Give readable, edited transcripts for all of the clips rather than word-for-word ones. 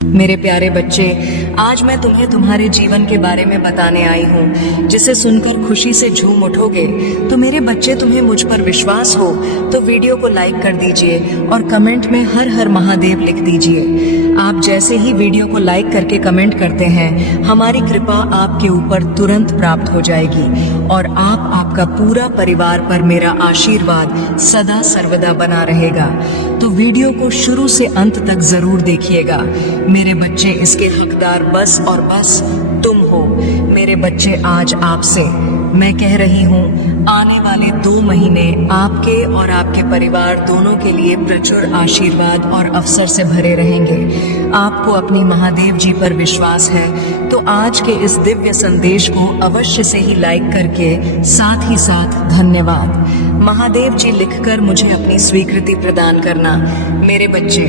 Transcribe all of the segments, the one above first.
मेरे प्यारे बच्चे, आज मैं तुम्हें तुम्हारे जीवन के बारे में बताने आई हूँ, जिसे सुनकर खुशी से झूम उठोगे। तो मेरे बच्चे, तुम्हें मुझ पर विश्वास हो तो वीडियो को लाइक कर दीजिए और कमेंट में हर हर महादेव लिख दीजिए। आप जैसे ही वीडियो को लाइक करके कमेंट करते हैं, हमारी कृपा आपके ऊपर तुरंत प्राप्त हो जाएगी और आपका पूरा परिवार पर मेरा आशीर्वाद सदा सर्वदा बना रहेगा। तो वीडियो को शुरू से अंत तक जरूर देखिएगा। मेरे बच्चे, इसके हकदार बस और बस तुम हो। मेरे बच्चे, आज आपसे मैं कह रही हूँ, आने वाले 2 महीने आपके और आपके परिवार दोनों के लिए प्रचुर आशीर्वाद और अवसर से भरे रहेंगे। आपको अपनी महादेव जी पर विश्वास है तो आज के इस दिव्य संदेश को अवश्य से ही लाइक करके साथ ही साथ धन्यवाद महादेव जी लिखकर मुझे अपनी स्वीकृति प्रदान करना। मेरे बच्चे,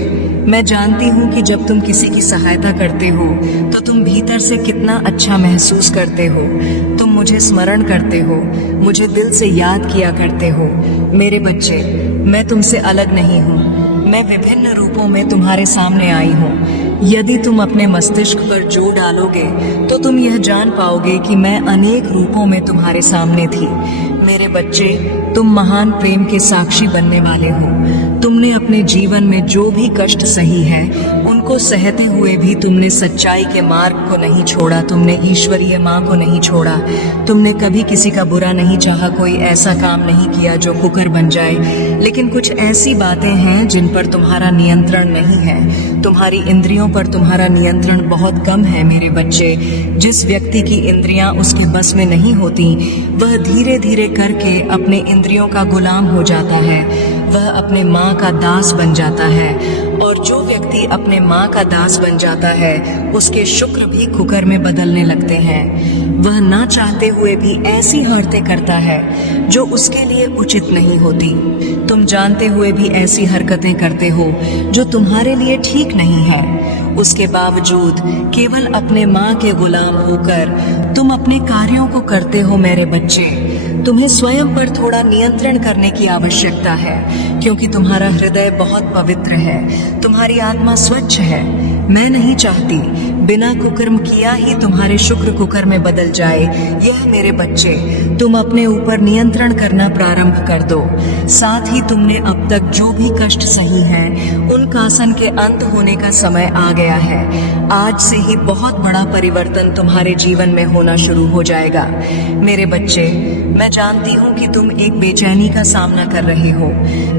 मैं जानती हूँ कि जब तुम किसी की सहायता करते हो तो तुम भीतर से कितना अच्छा महसूस करते हो। तुम मुझे स्मरण करते हो, मुझे दिल से याद किया करते हो। मेरे बच्चे, मैं तुमसे अलग नहीं हूँ। मैं विभिन्न रूपों में तुम्हारे सामने आई हूँ। यदि तुम अपने मस्तिष्क पर जोर डालोगे तो तुम यह जान पाओगे कि मैं अनेक रूपों में तुम्हारे सामने थी। मेरे बच्चे, तुम महान प्रेम के साक्षी बनने वाले हो। तुमने अपने जीवन में जो भी कष्ट सही है, उनको सहते हुए भी तुमने सच्चाई के मार्ग को नहीं छोड़ा। तुमने ईश्वरीय माँ को नहीं छोड़ा। तुमने कभी किसी का बुरा नहीं चाहा, कोई ऐसा काम नहीं किया जो कुकर बन जाए। लेकिन कुछ ऐसी बातें हैं जिन पर तुम्हारा नियंत्रण नहीं है। तुम्हारी इंद्रियों पर तुम्हारा नियंत्रण बहुत कम है। मेरे बच्चे, जिस व्यक्ति की इंद्रियां उसके बस में नहीं होती, वह धीरे धीरे करके अपने इंद्रियों का गुलाम हो जाता है। वह अपने माँ का दास बन जाता है और जो व्यक्ति अपने माँ का दास बन जाता है, उसके शुक्र भी कुकर में बदलने लगते हैं। वह ना चाहते हुए भी ऐसी हरकतें करता है जो उसके लिए उचित नहीं होती। तुम जानते हुए भी ऐसी हरकतें करते हो जो तुम्हारे लिए ठीक नहीं है। उसके बावजूद केवल अपने माँ के गुलाम होकर तुम अपने कार्यों को करते हो। मेरे बच्चे, तुम्हें स्वयं पर थोड़ा नियंत्रण करने की आवश्यकता है, क्योंकि तुम्हारा हृदय बहुत पवित्र है, तुम्हारी आत्मा स्वच्छ है। मैं नहीं चाहती बिना कुकर्म किया ही तुम्हारे शुक्र कुकर में बदल जाए। यह मेरे बच्चे, तुम अपने ऊपर नियंत्रण करना प्रारंभ कर दो। साथ ही तुमने अब तक जो भी कष्ट सही हैं, उन कासन के अंत होने का समय आ गया है। आज से ही बहुत बड़ा परिवर्तन तुम्हारे जीवन में होना शुरू हो जाएगा। मेरे बच्चे, मैं जानती हूँ कि तुम एक बेचैनी का सामना कर रहे हो।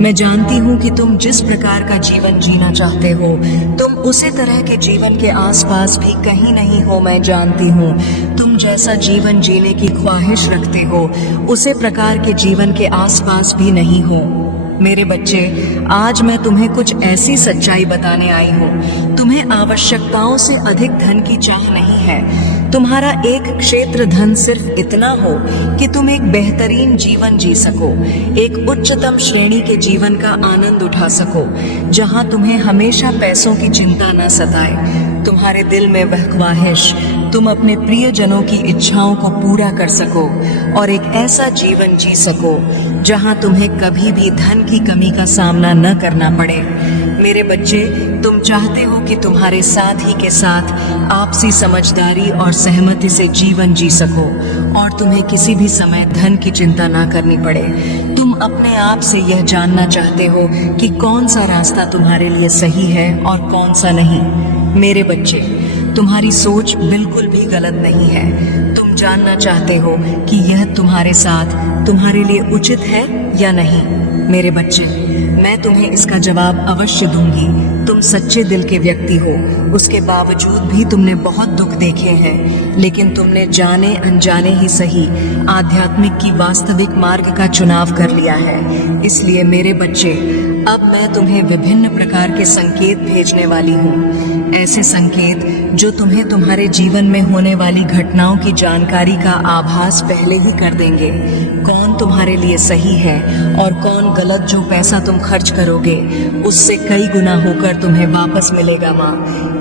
मैं जानती हूँ कि तुम जिस प्रकार का जीवन जीना चाहते हो, तुम उसी तरह के जीवन के आसपास भी कहीं नहीं हो। मैं जानती हूँ तुम जैसा जीवन जीने की ख्वाहिश रखते हो, उसी प्रकार के जीवन के आसपास भी नहीं हो। मेरे बच्चे, आज मैं तुम्हें कुछ ऐसी सच्चाई बताने आई हूँ। तुम्हें आवश्यकताओं से अधिक धन की चाह नहीं है। तुम्हारा एक क्षेत्र धन सिर्फ इतना हो कि तुम एक बेहतरीन जीवन जी सको, एक उच्चतम श्रेणी के जीवन का आनंद उठा सको, जहां तुम्हें हमेशा पैसों की चिंता न सताए। तुम्हारे दिल में वह ख्वाहिश, तुम अपने प्रियजनों की इच्छाओं को पूरा कर सको और एक ऐसा जीवन जी सको जहां तुम्हें कभी भी धन की कमी का सामना न करना पड़े। मेरे बच्चे, तुम चाहते हो कि तुम्हारे साथी के साथ आपसी समझदारी और सहमति से जीवन जी सको और तुम्हें किसी भी समय धन की चिंता ना करनी पड़े। तुम अपने आप से यह जानना चाहते हो कि कौन सा रास्ता तुम्हारे लिए सही है और कौन सा नहीं। मेरे बच्चे, तुम्हारी सोच बिल्कुल भी गलत नहीं है। तुम जानना चाहते हो कि यह तुम्हारे साथ तुम्हारे लिए उचित है या नहीं। मेरे बच्चे, मैं तुम्हें इसका जवाब अवश्य दूंगी। तुम सच्चे दिल के व्यक्ति हो, उसके बावजूद भी तुमने बहुत दुख देखे हैं, लेकिन तुमने जाने अनजाने ही सही आध्यात्मिक की वास्तविक मार्ग का चुनाव कर लिया है। इसलिए मेरे बच्चे, अब मैं तुम्हें विभिन्न प्रकार के संकेत भेजने वाली हूँ। ऐसे संकेत जो तुम्हें तुम्हारे जीवन में होने वाली घटनाओं की जानकारी का आभास पहले ही कर देंगे। कौन तुम्हारे लिए सही है और कौन गलत। जो पैसा तुम खर्च करोगे, उससे कई गुना होकर तुम्हें वापस मिलेगा। माँ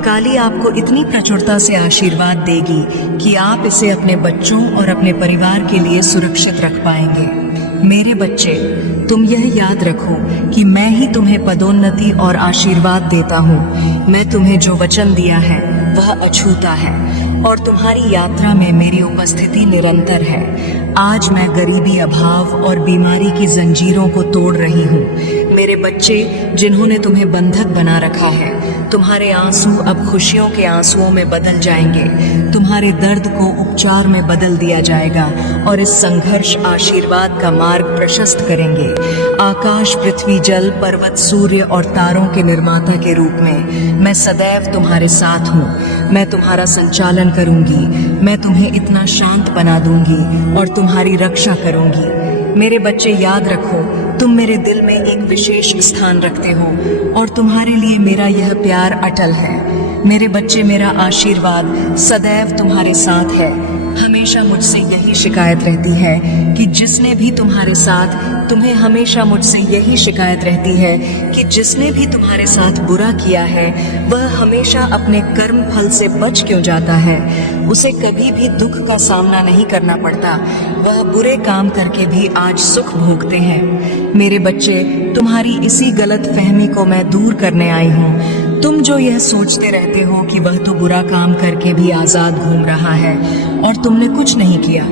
काली आपको इतनी प्रचुरता से आशीर्वाद देगी कि आप इसे अपने बच्चों और अपने परिवार के लिए सुरक्षित रख पाएंगे। मेरे बच्चे, तुम यह याद रखो कि मैं ही तुम्हें पदोन्नति और आशीर्वाद देता हूँ। मैं तुम्हें जो वचन दिया है वह अछूता है और तुम्हारी यात्रा में मेरी उपस्थिति निरंतर है। आज मैं गरीबी, अभाव और बीमारी की जंजीरों को तोड़ रही हूँ। मेरे बच्चे, जिन्होंने तुम्हें बंधक बना रखा है, तुम्हारे आंसू अब खुशियों के आंसुओं में बदल जाएंगे। तुम्हारे दर्द को उपचार में बदल दिया जाएगा और इस संघर्ष आशीर्वाद का मार्ग प्रशस्त करेंगे। आकाश, पृथ्वी, जल, पर्वत, सूर्य और तारों के निर्माता के रूप में मैं सदैव तुम्हारे साथ हूँ। मैं तुम्हारा संचालन करूंगी। मैं तुम्हें इतना शांत बना दूंगी और तुम्हारी रक्षा करूंगी। मेरे बच्चे, याद रखो, तुम मेरे दिल में एक विशेष स्थान रखते हो और तुम्हारे लिए मेरा यह प्यार अटल है। मेरे बच्चे, मेरा आशीर्वाद सदैव तुम्हारे साथ है। हमेशा मुझसे यही शिकायत रहती है कि जिसने भी तुम्हारे साथ तुम्हें हमेशा मुझसे यही शिकायत रहती है कि जिसने भी तुम्हारे साथ बुरा किया है वह हमेशा अपने कर्म फल से बच क्यों जाता है। उसे कभी भी दुख का सामना नहीं करना पड़ता। वह बुरे काम करके भी आज सुख भोगते हैं। मेरे बच्चे, तुम्हारी इसी गलत फहमी को मैं दूर करने आई हूँ। तुम जो यह सोचते रहते हो कि वह तो बुरा काम करके भी आजाद घूम रहा है और तुमने कुछ नहीं किया,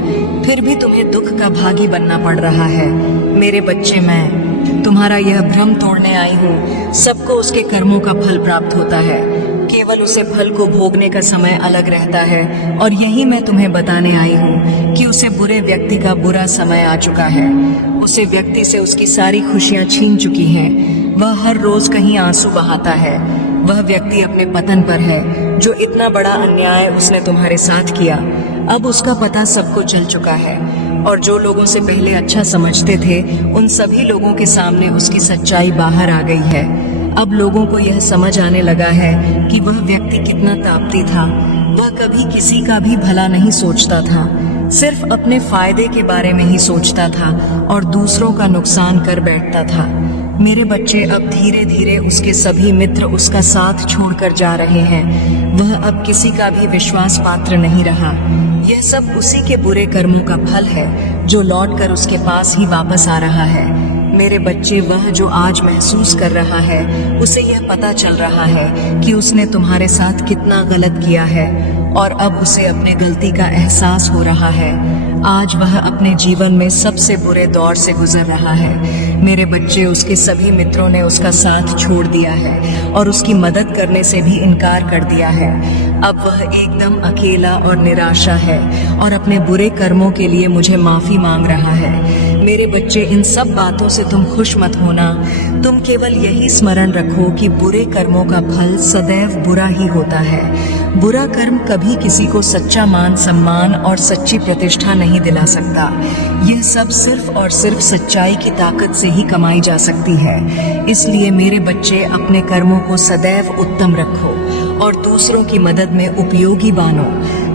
फिर भी तुम्हें दुख का भागी बनना पड़ रहा है। मेरे बच्चे, मैं तुम्हारा यह भ्रम तोड़ने आई हूँ। सबको उसके कर्मों का फल प्राप्त होता है, केवल उसे फल को भोगने का समय अलग रहता है। और यही मैं तुम्हें बताने आई हूँ कि उसे बुरे व्यक्ति का बुरा समय आ चुका है। उसे व्यक्ति से उसकी सारी खुशियाँ छीन चुकी हैं। वह हर रोज कहीं आंसू बहाता है। वह व्यक्ति अपने पतन पर है। जो इतना बड़ा अन्याय उसने तुम्हारे साथ किया, अब उसका पता सबको चल चुका है। और जो लोगों से पहले अच्छा समझते थे, उन सभी लोगों के सामने उसकी सच्चाई बाहर आ गई है। अब लोगों को यह समझ आने लगा है कि वह व्यक्ति कितना ताप्ती था। वह कभी किसी का भी भला नहीं सोचता था, सिर्फ अपने फायदे के बारे में ही सोचता था और दूसरों का नुकसान कर बैठता था। मेरे बच्चे, अब धीरे धीरे उसके सभी मित्र उसका साथ छोड़कर जा रहे हैं। वह अब किसी का भी विश्वास पात्र नहीं रहा। यह सब उसी के बुरे कर्मों का फल है जो लौटकर उसके पास ही वापस आ रहा है। मेरे बच्चे, वह जो आज महसूस कर रहा है, उसे यह पता चल रहा है कि उसने तुम्हारे साथ कितना गलत किया है और अब उसे अपने गलती का एहसास हो रहा है। आज वह अपने जीवन में सबसे बुरे दौर से गुजर रहा है। मेरे बच्चे, उसके सभी मित्रों ने उसका साथ छोड़ दिया है और उसकी मदद करने से भी इनकार कर दिया है। अब वह एकदम अकेला और निराशा है और अपने बुरे कर्मों के लिए मुझे माफी मांग रहा है। मेरे बच्चे, इन सब बातों से तुम खुश मत होना। तुम केवल यही स्मरण रखो कि बुरे कर्मों का फल सदैव बुरा ही होता है। बुरा कर्म कभी किसी को सच्चा मान सम्मान और सच्ची प्रतिष्ठा नहीं दिला सकता। यह सब सिर्फ और सिर्फ सच्चाई की ताकत से ही कमाई जा सकती है। इसलिए मेरे बच्चे, अपने कर्मों को सदैव उत्तम रखो और दूसरों की मदद में उपयोगी बनो।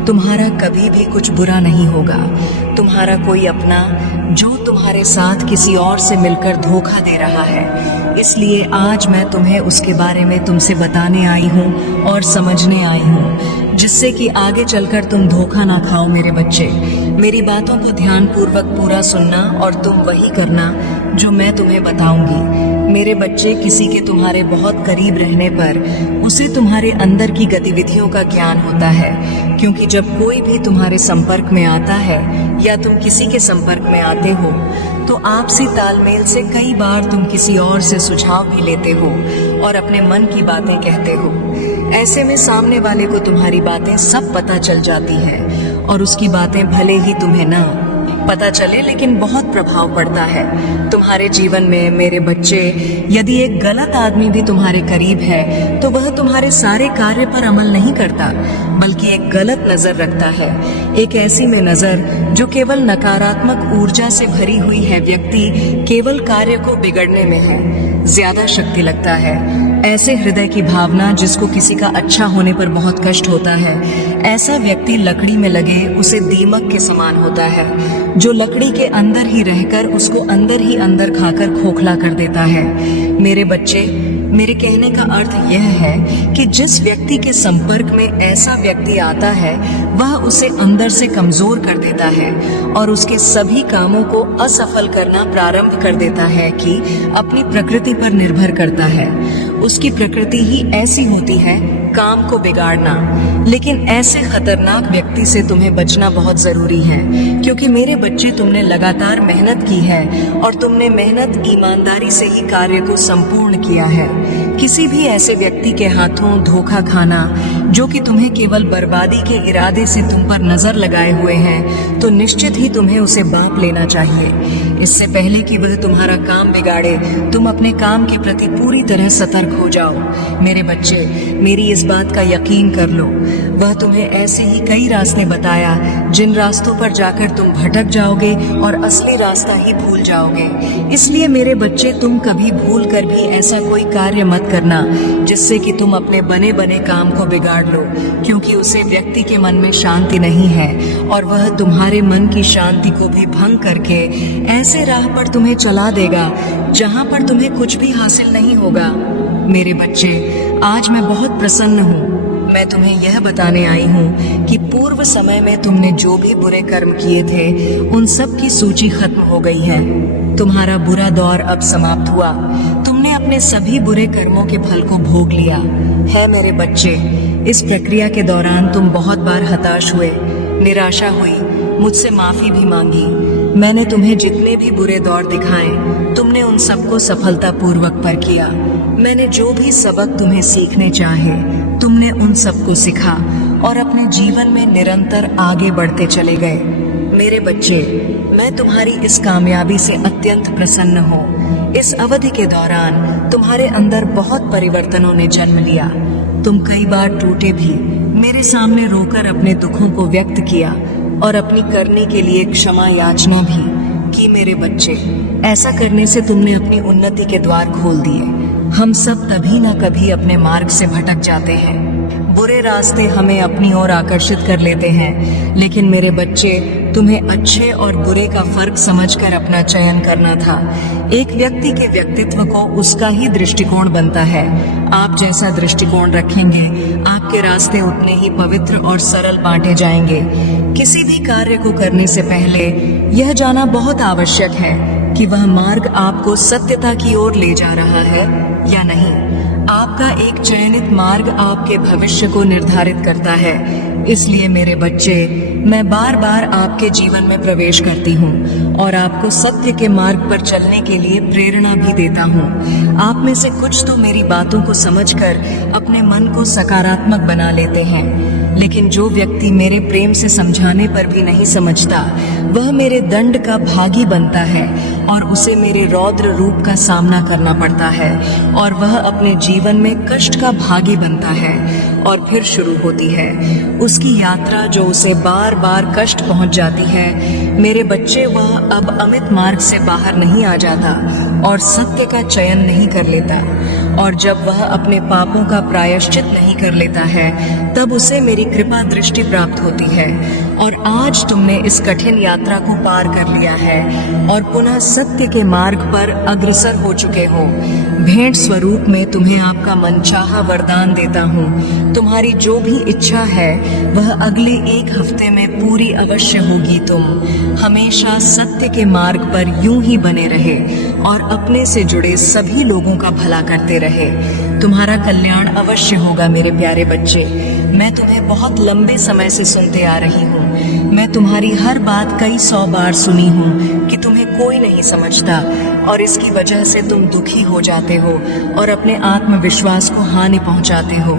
तुम्हारा कभी भी कुछ बुरा नहीं होगा। तुम्हारा कोई अपना जो तुम्हारे साथ किसी और से मिलकर धोखा दे रहा है, इसलिए आज मैं तुम्हें उसके बारे में तुमसे बताने आई हूँ और समझने आई हूँ, जिससे कि आगे चलकर तुम धोखा ना खाओ। मेरे बच्चे, मेरी बातों को ध्यानपूर्वक पूरा सुनना और तुम वही करना जो मैं तुम्हें बताऊंगी। मेरे बच्चे, किसी के तुम्हारे बहुत करीब रहने पर उसे तुम्हारे अंदर की गतिविधियों का ज्ञान होता है, क्योंकि जब कोई भी तुम्हारे संपर्क में आता है या तुम किसी के संपर्क में आते हो तो आपसी तालमेल से कई बार तुम किसी और से सुझाव भी लेते हो और अपने मन की बातें कहते हो। ऐसे में सामने वाले को तुम्हारी बातें सब पता चल जाती है और उसकी बातें भले ही तुम्हें ना पता चले, लेकिन बहुत प्रभाव पड़ता है तुम्हारे जीवन में। मेरे बच्चे, यदि एक गलत आदमी भी तुम्हारे करीब है तो वह तुम्हारे सारे कार्य पर अमल नहीं करता, बल्कि एक गलत नजर रखता है। एक ऐसी में नजर जो केवल नकारात्मक ऊर्जा से भरी हुई है। व्यक्ति केवल कार्य को बिगड़ने में है, ज्यादा शक्ति लगता है। ऐसे हृदय की भावना जिसको किसी का अच्छा होने पर बहुत कष्ट होता है, ऐसा व्यक्ति लकड़ी में लगे उसे दीमक के समान होता है, जो लकड़ी के अंदर ही रहकर उसको अंदर ही अंदर खाकर खोखला कर देता है। मेरे बच्चे, मेरे कहने का अर्थ यह है कि जिस व्यक्ति के संपर्क में ऐसा व्यक्ति आता है वह उसे अंदर से कमजोर कर देता है और उसके सभी कामों को असफल करना प्रारंभ कर देता है कि अपनी प्रकृति पर निर्भर करता है। उसकी प्रकृति ही ऐसी होती है, काम को बिगाड़ना। लेकिन ऐसे खतरनाक व्यक्ति से तुम्हें बचना बहुत जरूरी है, क्योंकि मेरे बच्चे तुमने लगातार मेहनत की है और तुमने मेहनत ईमानदारी से ही कार्य को संपूर्ण किया है। किसी भी ऐसे व्यक्ति के हाथों धोखा खाना जो कि तुम्हें केवल बर्बादी के इरादे से तुम पर नजर लगाए हुए हैं, तो निश्चित ही तुम्हें उसे बांप लेना चाहिए। इससे पहले कि वह तुम्हारा काम बिगाड़े, तुम अपने काम के प्रति पूरी तरह सतर्क हो जाओ। मेरे बच्चे, मेरी इस बात का यकीन कर लो, वह तुम्हें ऐसे ही कई रास्ते बताया जिन रास्तों पर जाकर तुम भटक जाओगे और असली रास्ता ही भूल जाओगे। इसलिए मेरे बच्चे, तुम कभी भूल कर भी ऐसा कोई कार्य मत करना जिससे कि तुम अपने बने बने काम को बिगाड़ लो, क्योंकि उसे व्यक्ति के मन में शांति नहीं है और वह तुम्हारे मन की शांति को भी भंग करके ऐसे राह पर तुम्हें चला देगा जहां पर तुम्हें कुछ भी हासिल नहीं होगा। मेरे बच्चे, आज मैं बहुत प्रसन्न हूँ। मैं तुम्हें यह बताने आई हूँ कि पूर्व समय में तुमने जो भी बुरे कर्म किए थे उन सब की सूची खत्म हो गई है। तुम्हारा बुरा दौर अब समाप्त हुआ। तुमने अपने सभी बुरे कर्मों के फल को भोग लिया है। मेरे बच्चे, इस प्रक्रिया के दौरान तुम बहुत बार हताश हुए, निराशा हुई, मुझसे माफी भी मांगी। मैंने तुम्हें जितने भी बुरे दौर दिखाए, तुमने उन सबको सफलतापूर्वक पार किया। मैंने जो भी सबक तुम्हें सीखने चाहे, तुमने उन सबको सीखा और अपने जीवन में निरंतर आगे बढ़ते चले गए। मेरे बच्चे, मैं तुम्हारी इस कामयाबी से अत्यंत प्रसन्न हूँ। इस अवधि के दौरान तुम्हारे अंदर बहुत परिवर्तनों ने जन्म लिया। तुम कई बार टूटे भी, मेरे सामने रोकर अपने दुखों को व्यक्त किया और अपनी करने के लिए क्षमा याचना भी की। मेरे बच्चे, ऐसा करने से तुमने अपनी उन्नति के द्वार खोल दिए। हम सब तभी न कभी अपने मार्ग से भटक जाते हैं। बुरे रास्ते हमें अपनी ओर आकर्षित कर लेते हैं, लेकिन मेरे बच्चे, तुम्हें अच्छे और बुरे का फर्क समझकर अपना चयन करना था। एक व्यक्ति के व्यक्तित्व को उसका ही दृष्टिकोण बनता है। आप जैसा दृष्टिकोण रखेंगे, आपके रास्ते उतने ही पवित्र और सरल बांटे जाएंगे। किसी भी कार्य को करने से पहले यह जानना बहुत आवश्यक है कि वह मार्ग आपको सत्यता की ओर ले जा रहा है या नहीं। आपका एक चयनित मार्ग आपके भविष्य को निर्धारित करता है। इसलिए मेरे बच्चे, मैं बार बार आपके जीवन में प्रवेश करती हूँ और आपको सत्य के मार्ग पर चलने के लिए प्रेरणा भी देता हूँ। आप में से कुछ तो मेरी बातों को समझकर अपने मन को सकारात्मक बना लेते हैं, लेकिन जो व्यक्ति मेरे प्रेम से समझाने पर भी नहीं समझता, वह मेरे दंड का भागी बनता है और उसे मेरे रौद्र रूप का सामना करना पड़ता है और वह अपने जीवन में कष्ट का भागी बनता है। और फिर शुरू होती है उसकी यात्रा जो उसे बार बार कष्ट पहुंच जाती है। मेरे बच्चे, वह अब अमित मार्ग से बाहर नहीं आ जाता और सत्य का चयन नहीं कर लेता। और जब वह अपने पापों का प्रायश्चित नहीं कर लेता है, तब उसे मेरी कृपा दृष्टि प्राप्त होती है। और आज तुमने इस कठिन यात्रा को पार कर लिया है और पुनः सत्य के मार्ग पर अग्रसर हो चुके हो। भेंट स्वरूप में तुम्हें आपका मनचाहा वरदान देता हूँ। तुम्हारी जो भी इच्छा है वह अगले 1 हफ्ते में पूरी अवश्य होगी। तुम हमेशा सत्य के मार्ग पर यूं ही बने रहे और अपने से जुड़े सभी लोगों का भला करते रहे। तुम्हारा कल्याण अवश्य होगा मेरे प्यारे बच्चे। मैं तुम्हें बहुत लंबे समय से सुनते आ रही हूँ। मैं तुम्हारी हर बात कई 100 बार सुनी हूँ कि तुम्हें कोई नहीं समझता और इसकी वजह से तुम दुखी हो जाते हो और अपने आत्मविश्वास को हानि पहुँचाते हो।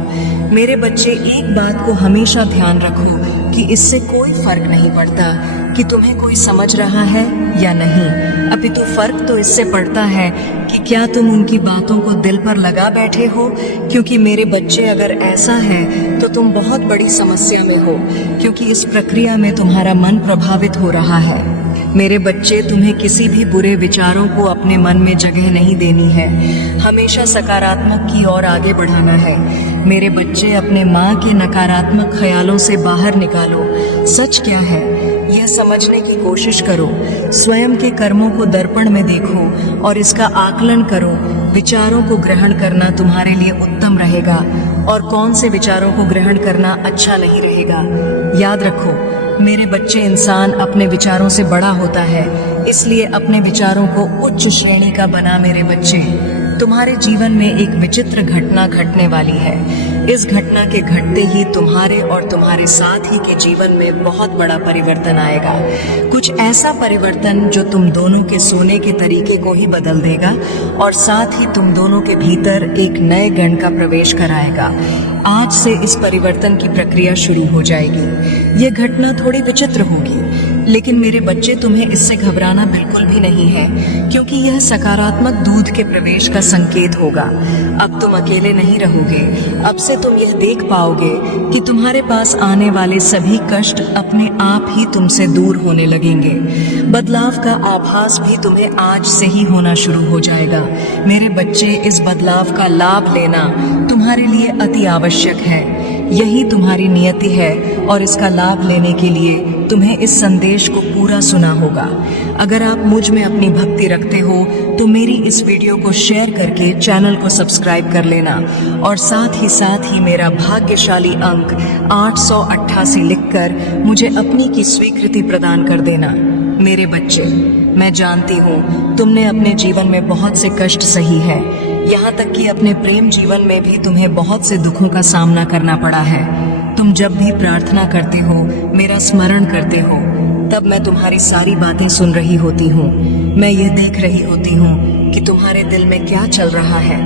मेरे बच्चे, एक बात को हमेशा ध्यान रखो कि इससे कोई फर्क नहीं पड़ता कि तुम्हें कोई समझ रहा है या नहीं, अपितु फर्क तो इससे पड़ता है कि क्या तुम उनकी बातों को दिल पर लगा बैठे हो। क्योंकि मेरे बच्चे, अगर ऐसा है तो तुम बहुत बड़ी समस्या में हो, क्योंकि इस प्रक्रिया में तुम्हारा मन प्रभावित हो रहा है। मेरे बच्चे, तुम्हें किसी भी बुरे विचारों को अपने मन में जगह नहीं देनी है। हमेशा सकारात्मक की ओर आगे बढ़ाना है। मेरे बच्चे, अपने माँ के नकारात्मक ख्यालों से बाहर निकालो। सच क्या है यह समझने की कोशिश करो। स्वयं के कर्मों को दर्पण में देखो और इसका आकलन करो। विचारों को ग्रहण करना तुम्हारे लिए उत्तम रहेगा और कौन से विचारों को ग्रहण करना अच्छा नहीं रहेगा। याद रखो मेरे बच्चे, इंसान अपने विचारों से बड़ा होता है, इसलिए अपने विचारों को उच्च श्रेणी का बना। मेरे बच्चे, तुम्हारे जीवन में एक विचित्र घटना घटने वाली है। इस घटना के घटते ही तुम्हारे और तुम्हारे साथी के जीवन में बहुत बड़ा परिवर्तन आएगा। कुछ ऐसा परिवर्तन जो तुम दोनों के सोने के तरीके को ही बदल देगा और साथ ही तुम दोनों के भीतर एक नए गण का प्रवेश कराएगा। आज से इस परिवर्तन की प्रक्रिया शुरू हो जाएगी। ये घटना थोड़ी विचित्र होगी, लेकिन मेरे बच्चे, तुम्हें इससे घबराना बिल्कुल भी नहीं है, क्योंकि यह सकारात्मक दूध के प्रवेश का संकेत होगा। अब तुम अकेले नहीं रहोगे। अब से तुम यह देख पाओगे कि तुम्हारे पास आने वाले सभी कष्ट अपने आप ही तुमसे दूर होने लगेंगे। बदलाव का आभास भी तुम्हें आज से ही होना शुरू हो जाएगा। मेरे बच्चे, इस बदलाव का लाभ लेना तुम्हारे लिए अति आवश्यक है। यही तुम्हारी नियति है और इसका लाभ लेने के लिए तुम्हें इस संदेश को पूरा सुना होगा। अगर आप मुझ में अपनी भक्ति रखते हो तो मेरी इस वीडियो को शेयर करके चैनल को सब्सक्राइब कर लेना और साथ ही मेरा भाग्यशाली अंक 888 लिखकर मुझे अपनी की स्वीकृति प्रदान कर देना। मेरे बच्चे, मैं जानती हूँ तुमने अपने जीवन में बहुत से कष्ट सही है, यहाँ तक कि अपने प्रेम जीवन में भी तुम्हें बहुत से दुखों का सामना करना पड़ा है। तुम जब भी प्रार्थना करते हो, मेरा स्मरण करते हो, तब मैं तुम्हारी सारी बातें सुन रही होती हूँ। मैं यह देख रही होती हूँ कि तुम्हारे दिल में क्या चल रहा है।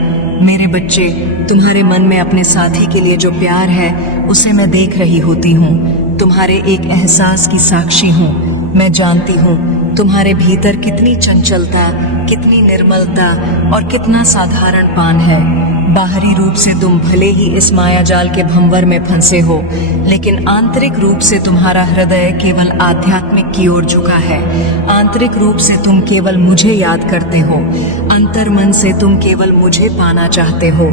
मेरे बच्चे, तुम्हारे मन में अपने साथी के लिए जो प्यार है उसे मैं देख रही होती हूँ। तुम्हारे एक एहसास की साक्षी हूँ। मैं जानती हूँ तुम्हारे भीतर कितनी चंचलता, कितनी निर्मलता और कितना साधारणपन है। बाहरी रूप से तुम भले ही इस मायाजाल के भंवर में फंसे हो, लेकिन आंतरिक रूप से तुम्हारा हृदय केवल आध्यात्मिक की ओर झुका है। आंतरिक रूप से तुम केवल मुझे याद करते हो। अंतर मन से तुम केवल मुझे पाना चाहते हो।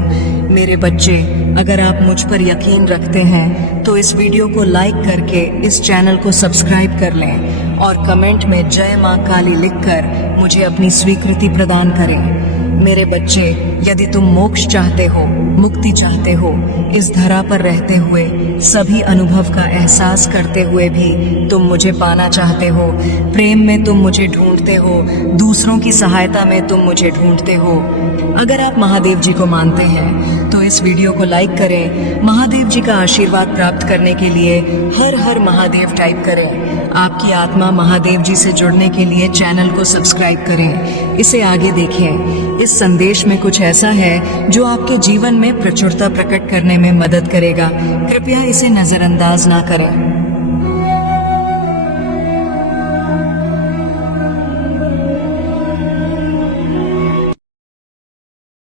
मेरे बच्चे, अगर आप मुझ पर यकीन रखते हैं तो इस वीडियो को लाइक करके इस चैनल को सब्सक्राइब कर लें और कमेंट में जय मां काली लिखकर मुझे अपनी स्वीकृति प्रदान करें। मेरे बच्चे, यदि तुम मोक्ष चाहते हो, मुक्ति चाहते हो, इस धरा पर रहते हुए सभी अनुभव का एहसास करते हुए भी तुम मुझे पाना चाहते हो, प्रेम में तुम मुझे ढूंढते हो, दूसरों की सहायता में तुम मुझे ढूंढते हो, अगर आप महादेव जी को मानते हैं तो इस वीडियो को लाइक करें। महादेव जी का आशीर्वाद प्राप्त करने के लिए हर हर महादेव टाइप करें। आपकी आत्मा महादेव जी से जुड़ने के लिए चैनल को सब्सक्राइब करें। इसे आगे देखें। इस संदेश में कुछ ऐसा है जो आपके जीवन में प्रचुरता प्रकट करने में मदद करेगा। कृपया इसे नजरअंदाज ना करें।